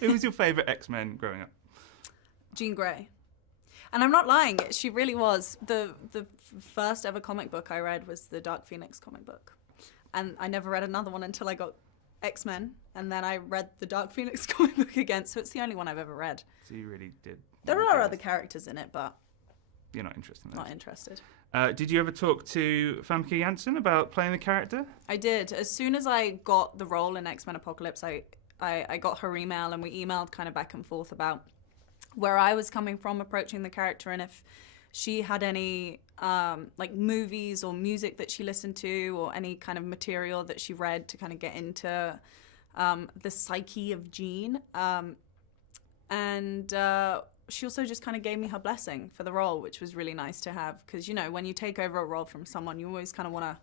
Who was your favourite X-Men growing up? Jean Grey. And I'm not lying, she really was. The first ever comic book I read was the Dark Phoenix comic book. And I never read another one until I got X-Men. And then I read the Dark Phoenix comic book again, so it's the only one I've ever read. So you really did. There are other characters in it, but... You're not interested in those? Not interested. Did you ever talk to Famke Janssen about playing the character? I did. As soon as I got the role in X-Men Apocalypse, I got her email and we emailed kind of back and forth about where I was coming from approaching the character and if she had any like movies or music that she listened to or any kind of material that she read to kind of get into the psyche of Jean. And she also just kind of gave me her blessing for the role, which was really nice to have. Because, you know, when you take over a role from someone, you always kind of want to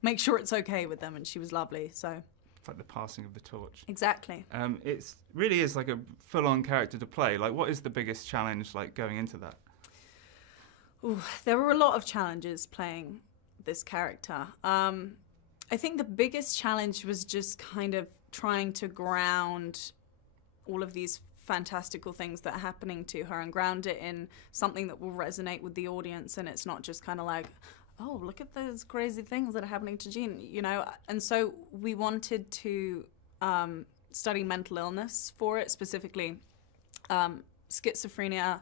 make sure it's okay with them. And she was lovely, so... It's like the passing of the torch. Exactly. It really is like a full-on character to play. Like, what is the biggest challenge, like, going into that? Ooh, there were a lot of challenges playing this character. I think the biggest challenge was just kind of trying to ground all of these fantastical things that are happening to her and ground it in something that will resonate with the audience, and it's not just kind of like, oh, look at those crazy things that are happening to Jean, you know? And so we wanted to study mental illness for it, specifically schizophrenia,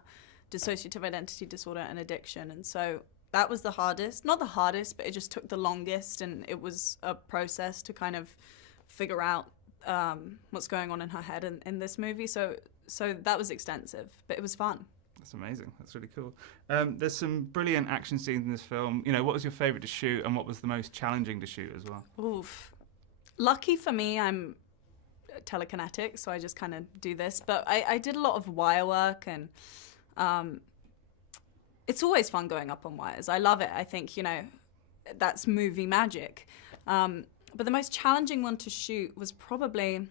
dissociative identity disorder, and addiction. And so that was the hardest. Not the hardest, but it just took the longest, and it was a process to kind of figure out what's going on in her head in this movie. So that was extensive, but it was fun. That's amazing. That's really cool. There's some brilliant action scenes in this film. You know, what was your favourite to shoot and what was the most challenging to shoot as well? Oof. Lucky for me, I'm telekinetic, so I just kind of do this. But I did a lot of wire work, and it's always fun going up on wires. I love it. I think, you know, that's movie magic. But the most challenging one to shoot was probably,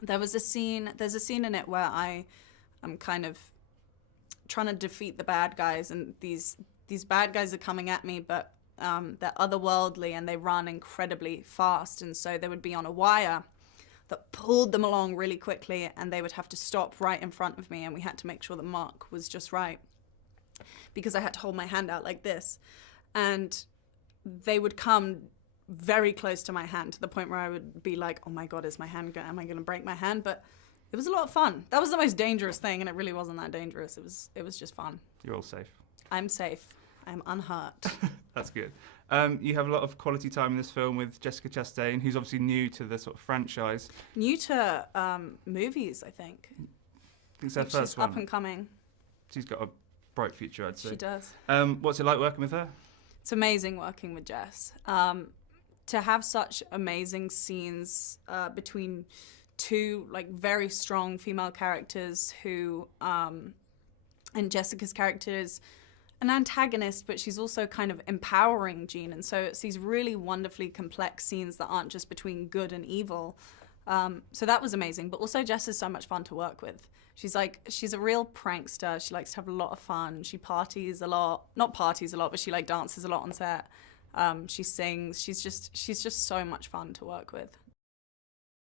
there's a scene in it where I'm kind of trying to defeat the bad guys, and these bad guys are coming at me, but they're otherworldly and they run incredibly fast, and so they would be on a wire that pulled them along really quickly, and they would have to stop right in front of me, and we had to make sure the mark was just right, because I had to hold my hand out like this, and they would come very close to my hand, to the point where I would be like, oh my God, am I going to break my hand? But it was a lot of fun. That was the most dangerous thing, and it really wasn't that dangerous. It was just fun. You're all safe. I'm safe. I'm unhurt. That's good. You have a lot of quality time in this film with Jessica Chastain, who's obviously new to the sort of franchise. New to movies, I think. I think it's her first she's one. up and coming. She's got a bright future, I'd say. She does. What's it like working with her? It's amazing working with Jess. To have such amazing scenes between two like very strong female characters who, and Jessica's character is an antagonist, but she's also kind of empowering Jean, and so it's these really wonderfully complex scenes that aren't just between good and evil. So that was amazing, but also Jess is so much fun to work with. She's a real prankster. She likes to have a lot of fun. She parties a lot, not parties a lot, but she like dances a lot on set. She sings. She's just so much fun to work with.